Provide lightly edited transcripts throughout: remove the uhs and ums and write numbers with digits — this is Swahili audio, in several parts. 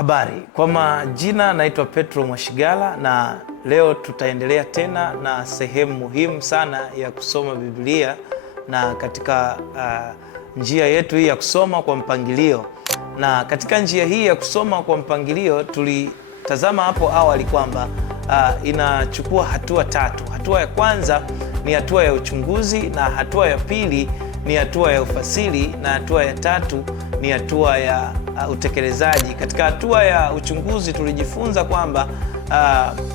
Habari, kwa majina naitwa Petro Mwashigala na leo tutaendelea tena na sehemu muhimu sana ya kusoma Biblia na katika njia yetu hii ya kusoma kwa mpangilio. Na katika njia hii ya kusoma kwa mpangilio tulitazama hapo awali kwamba inachukua hatua tatu. Hatua ya kwanza ni hatua ya uchunguzi, na hatua ya pili ni hatua ya ufasiri, na hatua ya tatu ni hatua ya utekelezaji. Katika hatua ya uchunguzi tulijifunza kwamba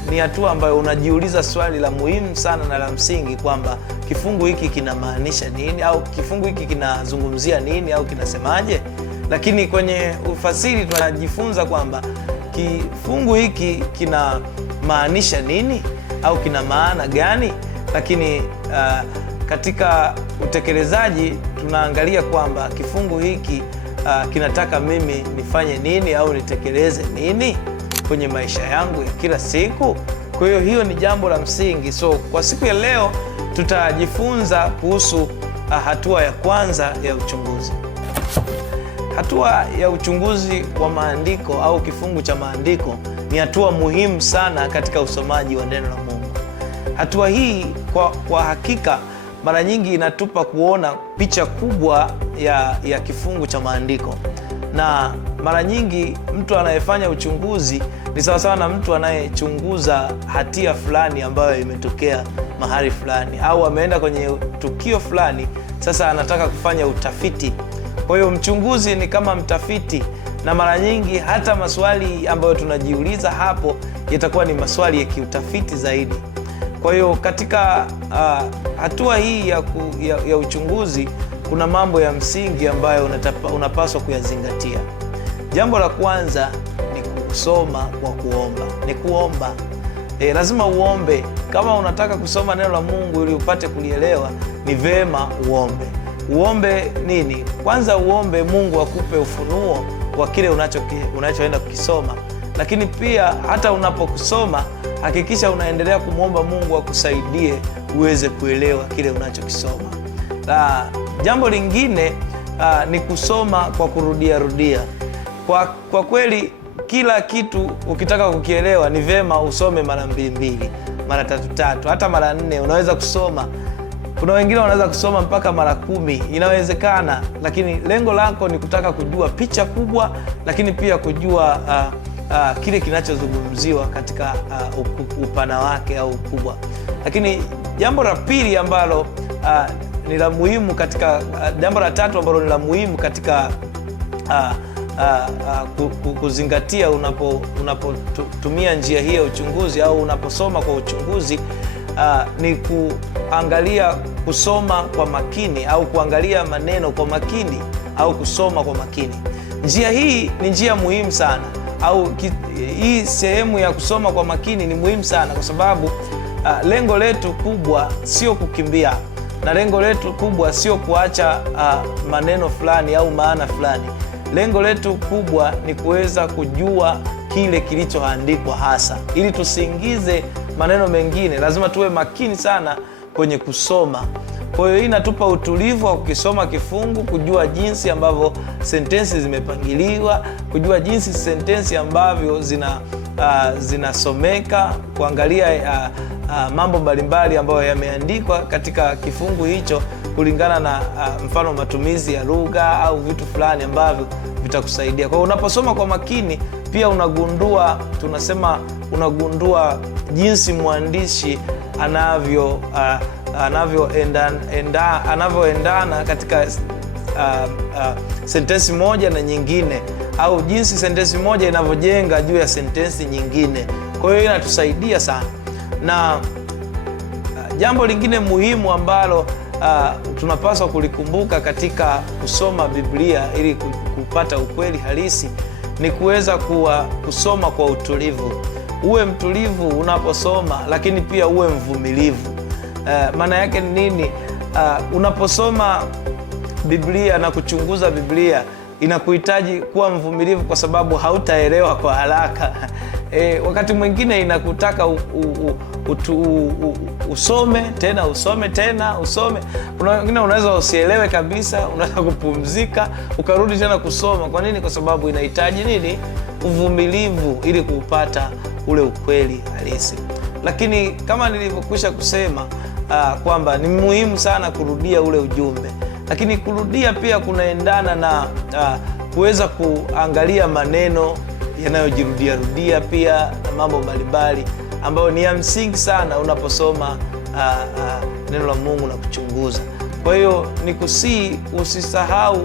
ni hatua ambayo unajiuliza swali la muhimu sana na la msingi kwamba kifungu hiki kinamaanisha nini, au kifungu hiki kinazungumzia nini, au kinasemaje. Lakini kwenye ufasiri tunajifunza kwamba kifungu hiki kinamaanisha nini au kina maana gani. Lakini katika utekelezaji tunaangalia kwamba kifungu hiki kinataka mimi nifanye nini au nitekeleze nini kwenye maisha yangu ya kila siku. Kwa hiyo ni jambo la msingi. So kwa siku ya leo tutajifunza kuhusu hatua ya kwanza ya uchunguzi. Hatua ya uchunguzi wa maandiko au kifungu cha maandiko ni hatua muhimu sana katika usomaji wa neno la Mungu. Hatua hii kwa hakika mara nyingi inatupa kuona picha kubwa ya kifungu cha maandiko, na mara nyingi mtu anayefanya uchunguzi ni sawasawa na mtu anayechunguza hatia fulani ambayo imetokea mahali fulani, au ameenda kwenye tukio fulani, sasa anataka kufanya utafiti. Kwa hiyo mchunguzi ni kama mtafiti, na mara nyingi hata maswali ambayo tunajiuliza hapo yatakuwa ni maswali ya kiutafiti zaidi. Kwa hiyo katika hatua hii ya uchunguzi kuna mambo ya msingi ambayo unapaswa kuyazingatia. Jambo la kwanza ni kusoma kwa kuomba. Ni kuomba. Lazima uombe. Kama unataka kusoma neno la Mungu ili upate kulielewa, ni vema uombe. Uombe nini? Kwanza uombe Mungu akupe ufunuo wa kile unachoenda kukisoma. Lakini pia hata unapokusoma, hakikisha unaendelea kumwomba Mungu akusaidie uweze kuelewa kile unachokisoma. Jambo lingine ni kusoma kwa kurudia. Kwa kweli kila kitu ukitaka kukielewa ni vema usome mara 2, mara 3, hata mara 4 unaweza kusoma. Kuna wengine wanaweza kusoma mpaka mara 10, inawezekana, lakini lengo lako ni kutaka kujua picha kubwa, lakini pia kujua kile kinachozungumziwa katika upana wake au ukubwa. Lakini jambo la pili ambalo ni la muhimu katika jambo la tatu ambalo ni la muhimu katika kuzingatia unapotumia njia hii ya uchunguzi au unaposoma kwa uchunguzi ni kuangalia kusoma kwa makini, au kuangalia maneno kwa makini, au kusoma kwa makini. Njia hii ni njia muhimu sana, au hii sehemu ya kusoma kwa makini ni muhimu sana, kwa sababu lengo letu kubwa sio kukimbia, na lengo letu kubwa sio kuacha maneno fulani au maana fulani. Lengo letu kubwa ni kuweza kujua kile kilichoandikwa hasa, ili tusiingize maneno mengine. Lazima tuwe makini sana kwenye kusoma. Kwa hiyo hii inatupa utulivu wa kukisoma kifungu, kujua jinsi ambavyo sentensi zimepangiliwa, kujua jinsi sentensi ambavyo zinasomeka, kuangalia mambo mbalimbali ambayo yameandikwa katika kifungu hicho kulingana na mfano matumizi ya lugha au vitu fulani ambavyo vitakusaidia. Kwa hiyo unaposoma kwa makini pia unagundua jinsi mwandishi anavyoendana katika sentensi moja na nyingine, au jinsi sentensi moja inavyojenga juu ya sentensi nyingine. Kwa hiyo inatusaidia sana. Na jambo lingine muhimu ambalo tunapaswa kulikumbuka katika kusoma Biblia ili kupata ukweli halisi ni kuweza kusoma kwa utulivu. Uwe mtulivu unaposoma, lakini pia uwe mvumilivu. Maana yake ni nini? Unaposoma Biblia na kuchunguza Biblia inakuhitaji kuwa mvumilivu, kwa sababu hautaelewa kwa haraka. Wakati mwingine inakutaka usome tena. Kuna wengine unaweza usielewe kabisa, unaweza kupumzika ukarudi tena kusoma. Kwa nini? Kwa sababu inahitaji nini? uvumilivu ili kuupata ule ukweli halisi. Lakini kama nilivyokwisha kusema kwamba ni muhimu sana kurudia ule ujumbe, lakini kurudia pia kunaendana na kuweza kuangalia maneno yanayojirudia rudia pia na mambo mbalimbali ambayo ni ya msingi sana unaposoma neno la Mungu na kuchunguza. Kwa hiyo nikusii usisahau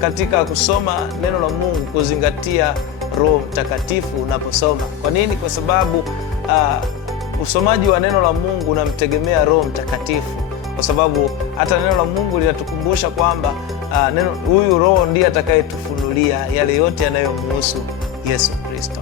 katika kusoma neno la Mungu kuzingatia Roho Mtakatifu unaposoma. Kwa nini? Kwa sababu usomaji wa neno la Mungu unamtegemea Roho Mtakatifu, kwa sababu hata neno la Mungu linatukumbusha kwamba huyu Roho ndiye atakayetufunulia yale yote yanayomhusu Yesu Kristo.